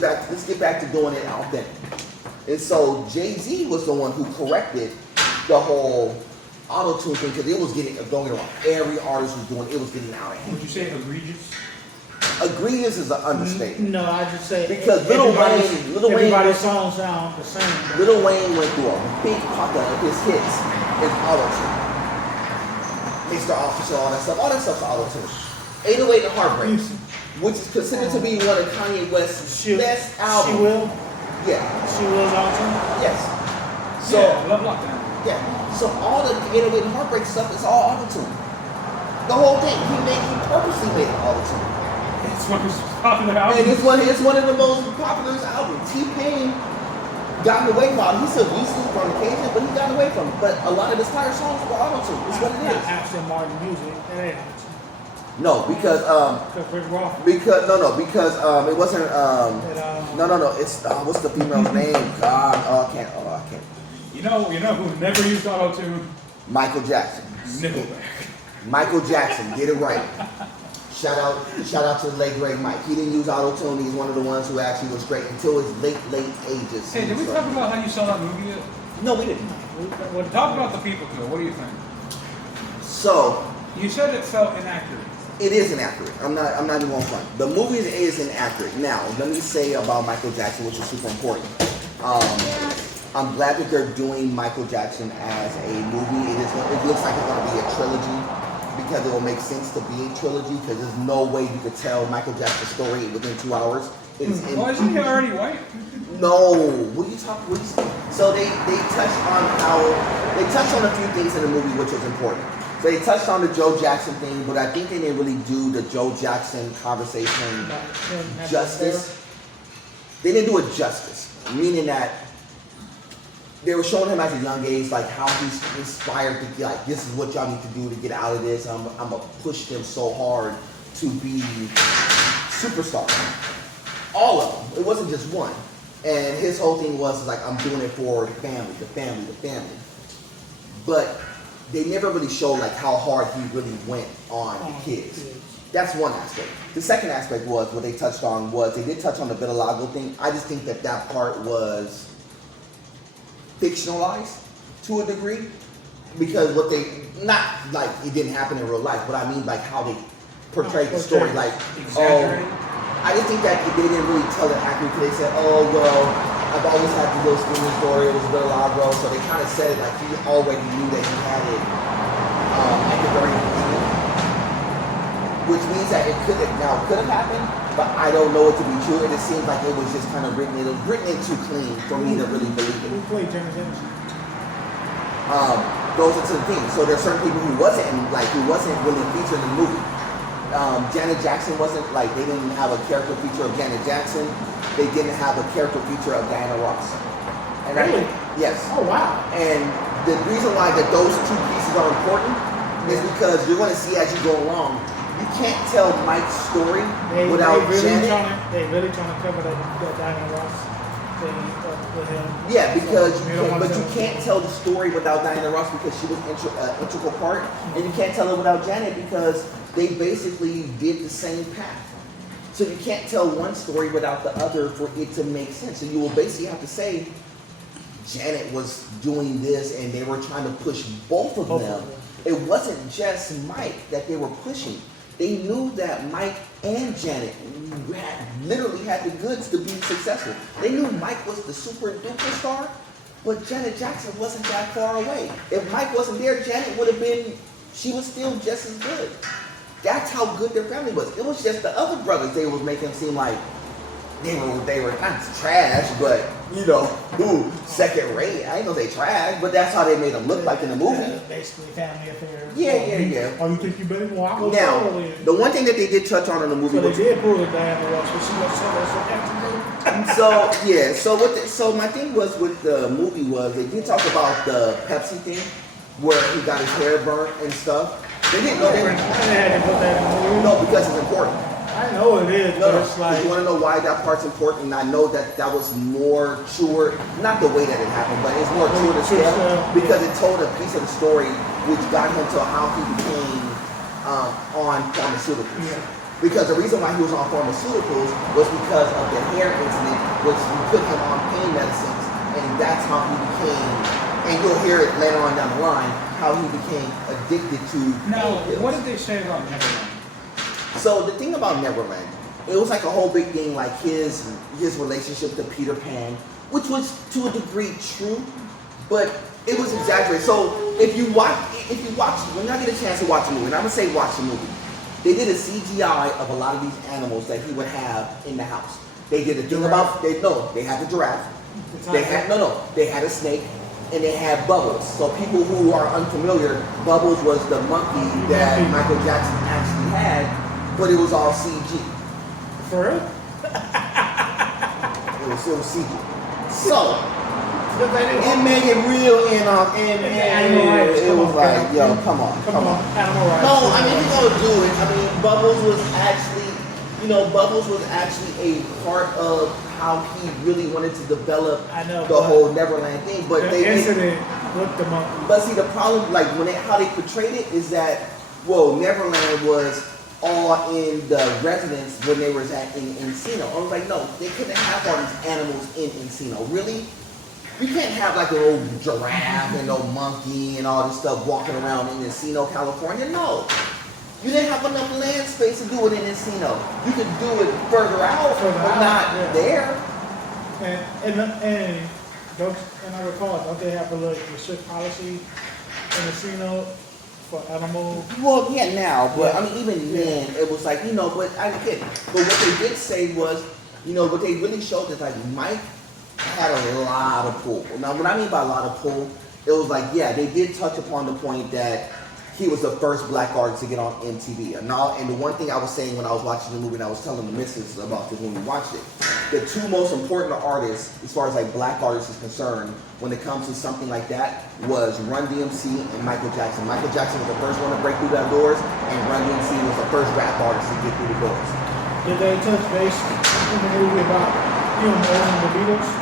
back to doing it authentic. And so Jay-Z was the one who corrected the whole auto-tune thing because it was going wrong. Every artist was doing it, was getting out of hand. Would you say egregious? Egregious is an understatement. No, I just say because everybody's songs sound the same. Lil Wayne went through a big pocket of his hits in auto-tune. Mr. Officer, all that stuff's auto-tune. 808 and Heartbreak, which is considered to be one of Kanye West's best albums. She Will? Yeah. She Will's auto-tune? Yes. So, yeah, Love Lockdown. Yeah. So all the 808 and Heartbreak stuff is all auto-tune. The whole thing. He purposely made it auto-tune. It's one of his popular albums. And it's one of the most popular albums. T-Pain got away from it. He still used to on occasion, but he got away from it. But a lot of his prior songs were auto-tune. It's what it is. Aston Martin music. It ain't auto-tune. No, because Rick Ross. because it wasn't no. It's what's the female's name? God, I can't. You know who never used auto-tune? Michael Jackson. Nickelback. Michael Jackson, get it right. Shout out to the late great Mike. He didn't use auto-tune. He's one of the ones who actually was great until his late ages. Hey, did we talk about how you saw that movie yet? No, we didn't. Well, talk about the people though. What do you think? So you said it felt inaccurate. It is inaccurate. I'm not even going to front. The movie is inaccurate. Now, let me say about Michael Jackson, which is super important. I'm glad that they're doing Michael Jackson as a movie. It looks like it's going to be a trilogy because it will make sense to be a trilogy because there's no way you could tell Michael Jackson's story within 2 hours. Well, isn't he already white? No. What are you talking? So they touched on a few things in the movie which was important. So they touched on the Joe Jackson thing, but I think they didn't really do the Joe Jackson conversation justice. They didn't do it justice, meaning that they were showing him as a young age, like how he's inspired to be like, this is what y'all need to do to get out of this. I'm gonna push them so hard to be superstars. All of them. It wasn't just one. And his whole thing was like, I'm doing it for the family. But they never really showed like how hard he really went on the kids. That's one aspect. The second aspect was what they touched on was they did touch on the vitiligo thing. I just think that part was fictionalized to a degree because not like it didn't happen in real life, but I mean like how they portrayed the story, like I just think that they didn't really tell it accurately. They said, oh well, I've always had the little skinny story, it was vitiligo, so they kind of said it like he already knew that he had it at the very beginning, which means that it could have happened, but I don't know it to be true, and it seems like it was just kind of written in too clean for me to really believe it. Who played Janet Jackson? Those are two things. So there's certain people who wasn't really featured in the movie. Janet Jackson wasn't like, they didn't have a character feature of Janet Jackson. They didn't have a character feature of Diana Ross. And really? Yes. Oh wow. And the reason why that those two pieces are important is because you're going to see as you go along, you can't tell Mike's story without Janet. They really trying to cover that Diana Ross thing with him. Yeah, because you can't tell the story without Diana Ross because she was an integral part, and you can't tell it without Janet because they basically did the same path. So you can't tell one story without the other for it to make sense. So you will basically have to say Janet was doing this and they were trying to push both of them. It wasn't just Mike that they were pushing. They knew that Mike and Janet literally had the goods to be successful. They knew Mike was the super duper star, but Janet Jackson wasn't that far away. If Mike wasn't there, Janet would have been, she was still just as good. That's how good their family was. It was just the other brothers they was making seem like they were not trash, but you know, second rate. I ain't gonna say trash, but that's how they made them look like in the movie. Basically family affairs. Yeah. Oh, you think you better walk? Now, the one thing that they did touch on in the movie was they did pull it Diana Ross, but she was so So my thing was with the movie was they did talk about the Pepsi thing where he got his hair burnt and stuff. They didn't know No, because it's important. I know it is, but it's like... You want to know why that part's important? And I know that was more truer, not the way that it happened, but it's more true to scale because it told a piece of the story which got him to how he became on pharmaceuticals. Yeah. Because the reason why he was on pharmaceuticals was because of the hair incident, which put him on pain medicines, and that's how he became, and you'll hear it later on down the line, how he became addicted to Now, pain pills. what did they say about Neverland? So the thing about Neverland, it was like a whole big thing, like his relationship to Peter Pan, which was to a degree true, but it was exaggerated. So if you watch, when y'all get a chance to watch the movie, and I'm gonna say watch the movie, they did a CGI of a lot of these animals that he would have in the house. They did a thing about, they had the giraffe, they had a snake, and they had Bubbles. So people who are unfamiliar, Bubbles was the monkey that Michael Jackson actually had, but it was all CG. For real? It was CG. So it made it real, and it was like, yo, come on. Animal rights. No, I mean, he's gonna do it. I mean, Bubbles was actually a part of how he really wanted to develop the whole Neverland thing. But the incident with the monkey. But see, the problem, like how they portrayed it, is that Neverland was all in the residence when they was in Encino. I was like, no, they couldn't have all these animals in Encino. Really? You can't have like a little giraffe and no monkey and all this stuff walking around in Encino, California. No. You didn't have enough land space to do it in Encino. You could do it further out, but not there. And I recall, don't they have a little strict policy in Encino for animals? Well, yeah, now, but I mean, even then, it was like, but I get it. But what they did say was, what they really showed is like Mike had a lot of pull. Now, what I mean by a lot of pull, it was like, yeah, they did touch upon the point that he was the first black artist to get on MTV. And the one thing I was saying when I was watching the movie, and I was telling the missus about this when we watched it, the two most important artists, as far as like black artists is concerned, when it comes to something like that, was Run DMC and Michael Jackson. Michael Jackson was the first one to break through that doors, and Run DMC was the first rap artist to get through the doors. Did they touch base in the movie about him owning the Beatles?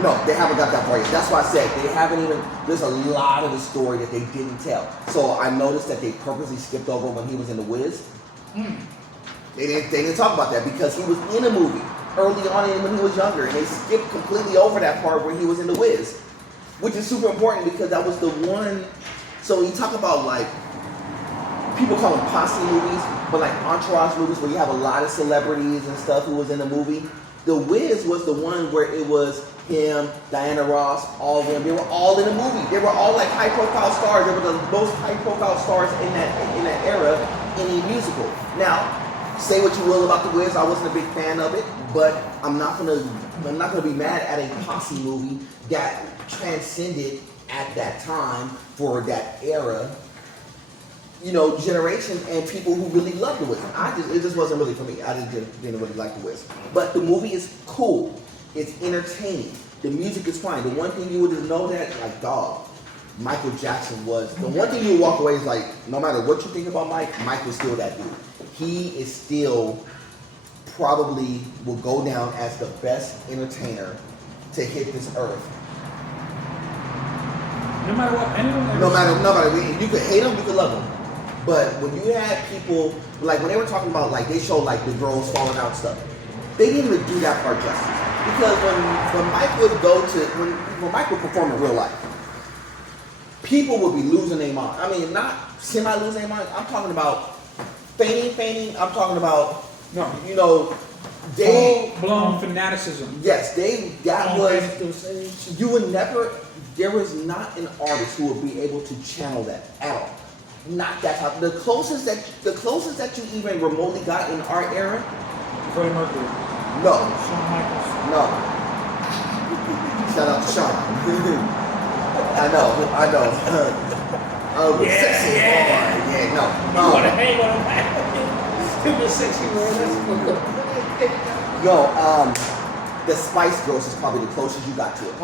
No, they haven't got that far yet. That's why I said they haven't even, there's a lot of the story that they didn't tell. So I noticed that they purposely skipped over when he was in The Wiz. They didn't talk about that because he was in a movie early on when he was younger, and they skipped completely over that part where he was in The Wiz, which is super important because that was the one. So you talk about like, people call them posse movies, but like entourage movies where you have a lot of celebrities and stuff who was in the movie. The Wiz was the one where it was him, Diana Ross, all of them. They were all in the movie. They were all like high-profile stars. They were the most high-profile stars in that era in a musical. Now, say what you will about The Wiz. I wasn't a big fan of it, but I'm not gonna be mad at a posse movie that transcended at that time for that era. Generations and people who really loved The Wiz. It just wasn't really for me. I didn't really like The Wiz. But the movie is cool. It's entertaining. The music is fine. The one thing you would know that, like, dog, Michael Jackson was, the one thing you would walk away is like, no matter what you think about Mike was still that dude. He is still probably will go down as the best entertainer to hit this earth. No matter what, anyone. No matter, you could hate him, you could love him. But when you had people, like when they were talking about, like they showed like the girls falling out stuff, they didn't even do that part justice. Because when Mike would when Mike would perform in real life, people would be losing their mind. I mean, not semi-losing their mind. I'm talking about fainting. I'm talking about, full-blown fanaticism. Yes, you would never, there was not an artist who would be able to channel that at all. Not that type. The closest that you even remotely got in our era, Freddie Mercury. No. Shawn Michaels. No. Shout out to Sean. I know. Sexy boy. Yeah, no. You want to hang on that? Stupid sexy boy. Yo, the Spice Girls is probably the closest you got to it.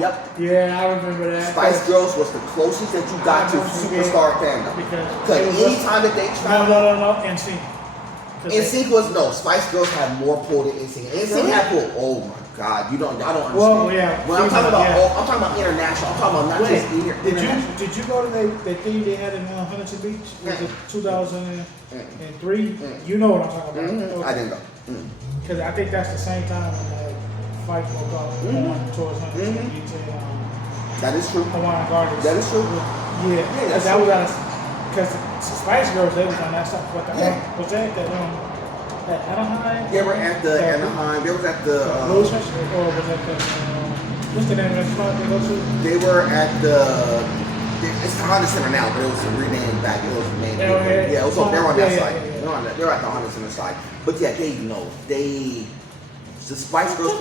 Yep. Yeah, I remember that. Spice Girls was the closest that you got to superstar fandom. Because anytime that they tried. No, NSYNC. NSYNC was, no, Spice Girls had more pull than NSYNC. NSYNC had pull. Oh my God, I don't understand. Well, yeah. When I'm talking about, yeah. I'm talking about international. I'm talking about not just here. Did you go to the thing they had in Huntington Beach? Was it 2003? You know what I'm talking about. I didn't go. Because I think that's the same time when that fight broke out on towards Huntington Beach and That is true. Hawaiian Gardens. That is true. Yeah, that's that true. was because Spice Girls, they was on that stuff. What the was that at Anaheim? They were at the Anaheim. They was at the. Louis or was that the what's the name of the restaurant they go to? They were at the. It's the Honda Center now, but it was renamed back. It was named. Yeah, it was. They were on that side. Yeah. They're at the Honda Center side. But yeah, the Spice Girls.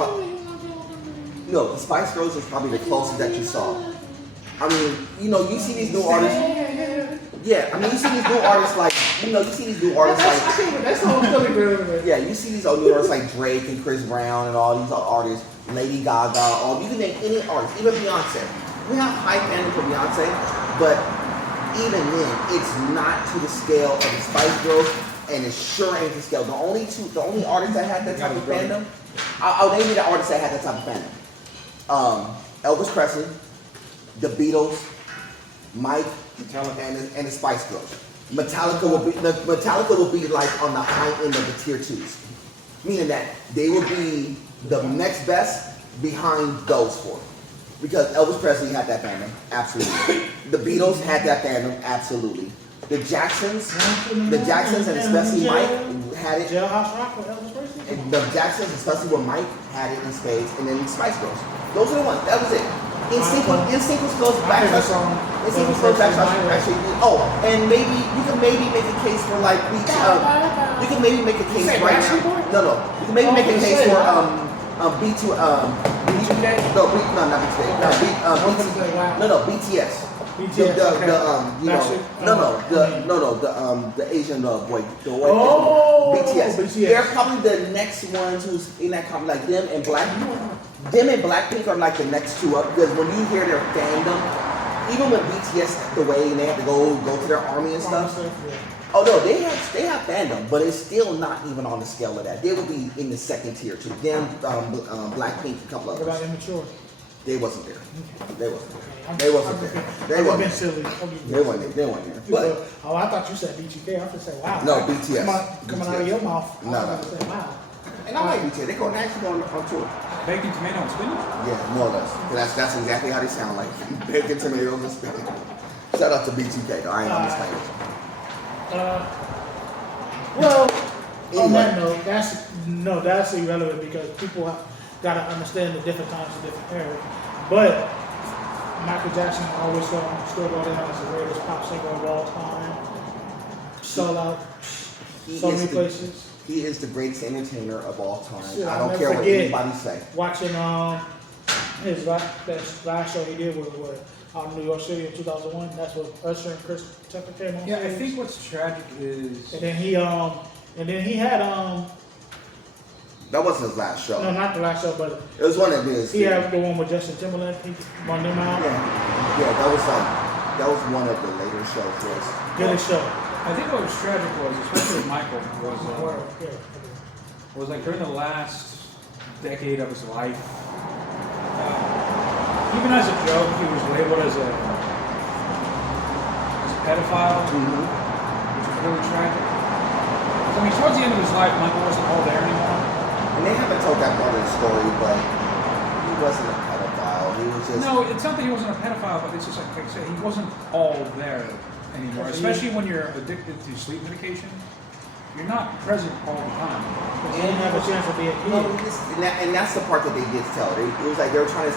No, the Spice Girls was probably the closest that you saw. I mean, you see these new artists. Yeah, I mean, you see these new artists like, you see these new artists like. That's the whole Philly girl. Yeah, you see these new artists like Drake and Chris Brown and all these artists, Lady Gaga, you can name any artist, even Beyonce. We have high fandom for Beyonce, but even then, it's not to the scale of the Spice Girls, and it sure ain't to scale. The only artists that had that type of fandom, I'll name you the artists that had that type of fandom. Elvis Presley, the Beatles, Mike, and the Spice Girls. Metallica will be like on the high end of the tier 2s, meaning that they will be the next best behind those four. Because Elvis Presley had that fandom, absolutely. The Beatles had that fandom, absolutely. The Jacksons, and especially Mike had it. Jailhouse Rock with Elvis Presley. And the Jacksons, especially with Mike, had it in spades, and then the Spice Girls. Those are the ones. That was it. Instinct was close back. Instinct was close back. Actually, and maybe you can maybe make a case for like you can maybe make a case right now. No. You can maybe make a case for B2 BTS. The Asian boy, BTS. They're probably the next ones who's in that company, like them and Blackpink are like the next two up, because when you hear their fandom, even when BTS the way and they have to go to their army and stuff. Oh no, they have fandom, but it's still not even on the scale of that. They would be in the second tier too. Them, Blackpink, a couple of others. What about Immature? They wasn't there. They wasn't there. But I thought you said BTK. I was say, wow. No, BTS. Coming out of your mouth. No. Say, wow. And I like BTS. They actually go on tour. Bacon, tomato, and spinach? Yeah, more or less. That's exactly how they sound like. Bacon, tomatoes, and spinach. Shout out to BTK though. I ain't understand. Well, on that note, that's irrelevant because people got to understand the different times and different eras. But Michael Jackson always still go down as the greatest pop singer of all time. Sold out so many places. He is the greatest entertainer of all time. Yeah, I don't care what anybody say. Watching his last show he did with New York City in 2001. That's what Usher and Chris Tucker came on. Yeah, stage. I think what's tragic is. And then he had That wasn't his last show. No, not the last show, but it was one of his. He had the one with Justin Timberlake. He won them out. Yeah, that was one of the later shows. Yes. Good show. I think what was tragic was, especially with Michael, was like during the last decade of his life. Even as a joke, he was labeled as a pedophile, which was really tragic. I mean, towards the end of his life, Michael wasn't all there anymore. And they haven't told that part of the story, but he wasn't a pedophile. He was just. No, it's not that he wasn't a pedophile, but it's just like I said, he wasn't all there anymore. Especially when you're addicted to sleep medication, you're not present all the time. He didn't have a chance to be a kid. And that's the part that they did tell. It was like they were trying to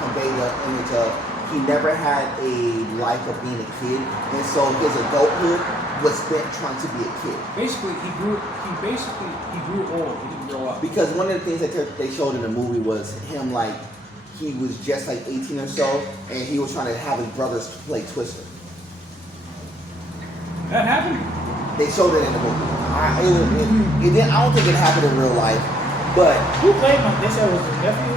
convey the image of he never had a life of being a kid, and so his adulthood was spent trying to be a kid. Basically, he grew old. He didn't grow up. Because one of the things that they showed in the movie was him like he was just like 18 or so, and he was trying to have his brothers play Twister. That happened. They showed it in the movie. I don't think it happened in real life, but who played him? They said it was his nephew.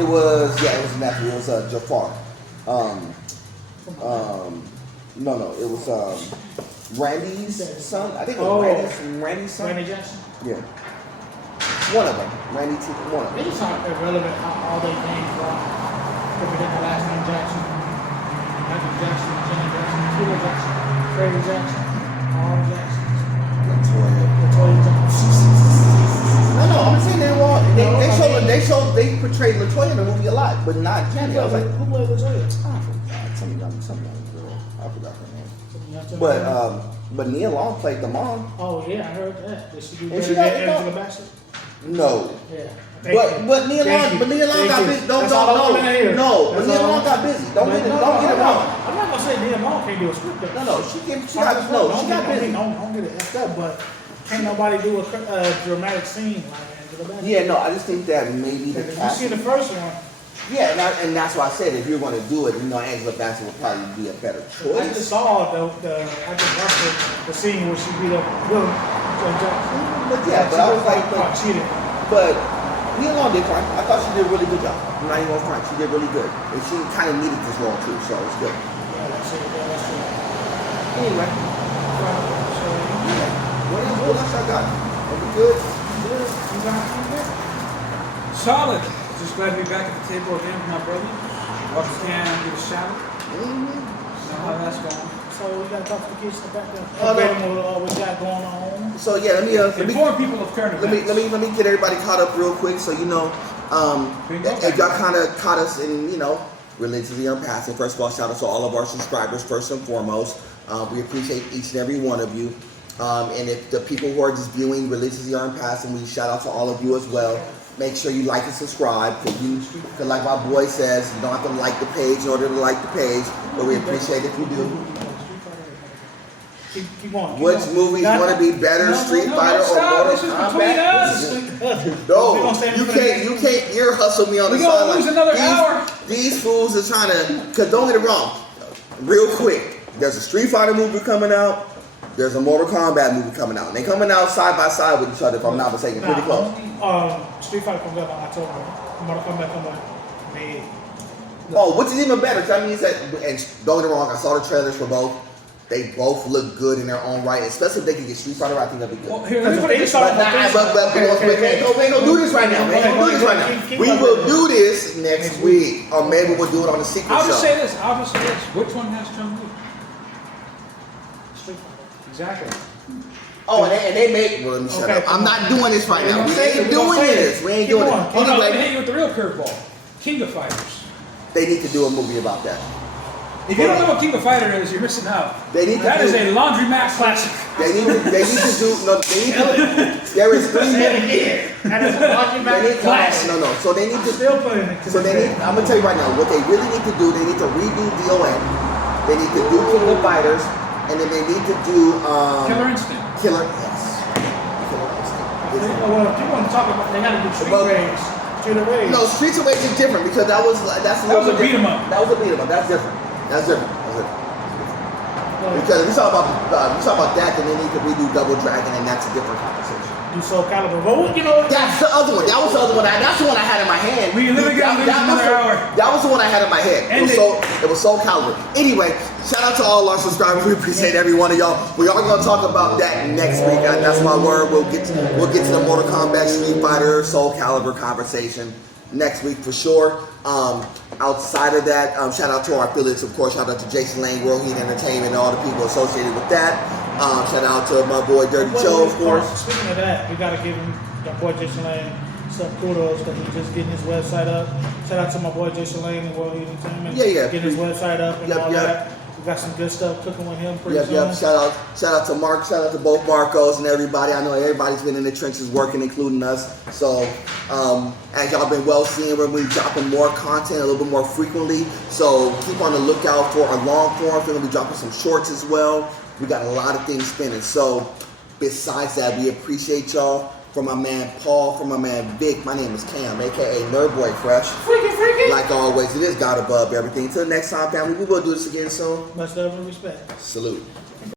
It was his nephew. It was Jafar. No, it was Randy's son. I think it was Randy's son. Randy Jackson. Yeah. One of them. Randy T. One of them. These are irrelevant how all they names are. Everything the last name Jackson. Michael Jackson, Janet Jackson, Peter Jackson, Freddie Jackson, Paul Jackson. Latoya Jackson. No, I'm saying they portrayed Latoya in the movie a lot, but not Janet. I was like, who played Latoya? I forgot. Some young girl. I forgot her name. But Nia Long played the mom. Oh yeah, I heard that. Did she do And better she than got- Angela Bassett? No. Yeah. But Nia Long got busy. No. But Nia Long got busy. Don't get it wrong. I'm not gonna say Nia Long can't do a script. No. She got busy. Don't get it effed up, but can't nobody do a dramatic scene like Angela Bassett. Yeah, no. I just think that maybe the If you cast. see the first one, Yeah, and that's why I said if you're going to do it, Angela Bassett would probably be a better I choice. just saw I just watched the scene where she beat up Will Jackson. But yeah, but I was like, cheated. but Nia Long did fine. I thought she did a really good job. I'm not even gonna front. She did really good, and she kind of needed this role too, so it's good. Yeah, that's true. Anyway, what else I got? Are we good? Solid. Just glad to be back at the table again with my brother. Once again, give a shout out. Know how that's going. So we gotta talk to the kids in the back there. Oh, no. What we got going on. So yeah, let me Inform people of current events. let me get everybody caught up real quick, so if y'all kind of caught us in religiously unpassing. First of all, shout out to all of our subscribers first and foremost. We appreciate each and every one of you. And if the people who are just viewing religiously unpassing, we shout out to all of you as well. Make sure you like and subscribe, because like my boy says, you don't have to like the page in order to like the page, but we appreciate if you do. Keep going. Which movies want to be better, Street Fighter or Mortal Kombat? No, you can't ear hustle me on the We gonna sideline. lose another hour. These fools are trying to, because don't get it wrong, real quick, there's a Street Fighter movie coming out, there's a Mortal Kombat movie coming out. And they coming out side by side with each other, if I'm not mistaken, pretty close. Street Fighter comes out in October. Mortal Kombat comes out May. Oh, which is even better, that means that, and don't get it wrong, I saw the trailers for both. They both look good in their own right, especially if they can get Street Fighter, I think that'd be good. Well, here, let me put it this way. We ain't gonna do this right now. We will do this next week, or maybe we'll do it on the secret I'll show. just say this. Which one has Chung Lee? Street Fighter. Exactly. Oh, and they make. Well, let me shut up. I'm not doing this right now. We ain't doing this. We ain't doing it. Let me Anyway, hit you with the real curveball. King of Fighters. they need to do a movie about that. If you don't know what King of Fighter is, you're missing out. They need to That is a laundromat classic. There is 3 movies. That is a laundromat classic. No. So they need to. Still putting it. I'm gonna tell you right now, what they really need to do, they need to redo DON. They need to do King of Fighters, and then they need to do Killer Instinct. Killer Instinct. Well, if you want to talk about, they got to do Street Rage. Street of Rage. No, Streets of Rage is different because that was a beat 'em up. That was a beat 'em up. That's different. Because we talk about that, then they need to redo Double Dragon, and that's a different conversation. Do Soul Calibur. But you know, That's the other one. That was the other one. That's the one I had in my hand. We literally got another hour. That was the one I had in my head. It was Soul Calibur. Anyway, shout out to all our subscribers. We appreciate every one of y'all. We are going to talk about that next week. That's my word. We'll get to the Mortal Kombat, Street Fighter, Soul Calibur conversation next week for sure. Outside of that, shout out to our affiliates, of course. Shout out to Jason Lane, World Heat Entertainment, and all the people associated with that. Shout out to my boy Dirty Joe, of course. Speaking of that, we got to give him the boy Jason Lane some kudos because he's just getting his website up. Shout out to my boy Jason Lane and World Heat Entertainment. Yeah. Getting his website up and all that. We got some good stuff cooking with him pretty soon. Shout out to Mark. Shout out to both Marcos and everybody. I know everybody's been in the trenches working, including us. So, as y'all been well seeing, we're going to be dropping more content a little bit more frequently. So, keep on the lookout for our long form. We're going to be dropping some shorts as well. We got a lot of things spinning. So, besides that, we appreciate y'all. From my man Paul, from my man Vic, my name is Cam, aka Nerd Boy Fresh. Freaky. Like always, it is God above everything. Till next time, family, we will do this again soon. Much love and respect. Salute.